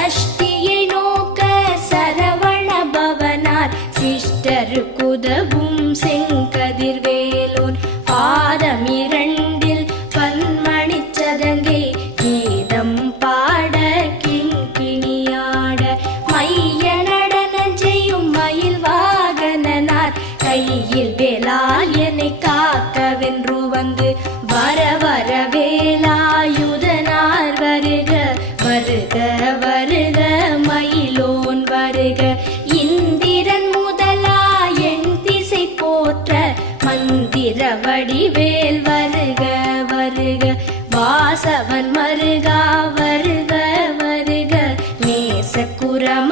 சஷ்டியை நோக்க சரவண பவனார் சிஷ்டருக்குதவும் செங்கதிர்வேலோன் பாதமிரண்டில் பன்மணி சதங்கை கீதம் பாட கிண்கிணியாட மைய நடனம் செய்யும் மயில் வாகனனார் கையில் வேலால் என்னை காக்கவென்று வந்து வர வர வேலாயுதனார் வருக வருக வருக மயிலோன் வருக இந்திரன் முதலா என் திசை போற்ற மந்திர வடிவேல் வருக வருக வாசவன் மருகா வருக வருக நேச குரம